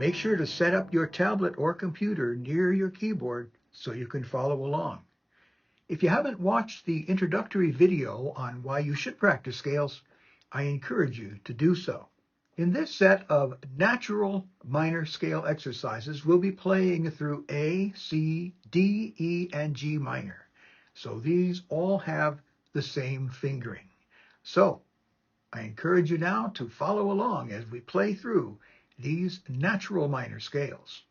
Make sure to set up your tablet or computer near your keyboard so you can follow along. If you haven't watched the introductory video on why you should practice scales, I encourage you to do so. In this set of natural minor scale exercises, we'll be playing through A, C, D, E, and G minor. So these all have the same fingering. So I encourage you now to follow along as we play through these natural minor scales.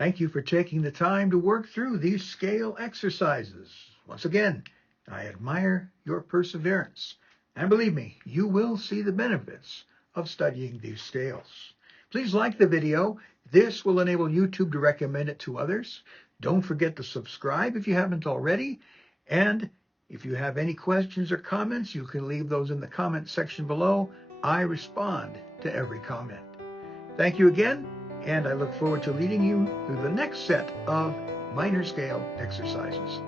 Thank you for taking the time to work through these scale exercises. Once again, I admire your perseverance. And believe me, you will see the benefits of studying these scales. Please like the video. This will enable YouTube to recommend it to others. Don't forget to subscribe if you haven't already. And if you have any questions or comments, you can leave those in the comment section below. I respond to every comment. Thank you again, and I look forward to leading you through the next set of minor scale exercises.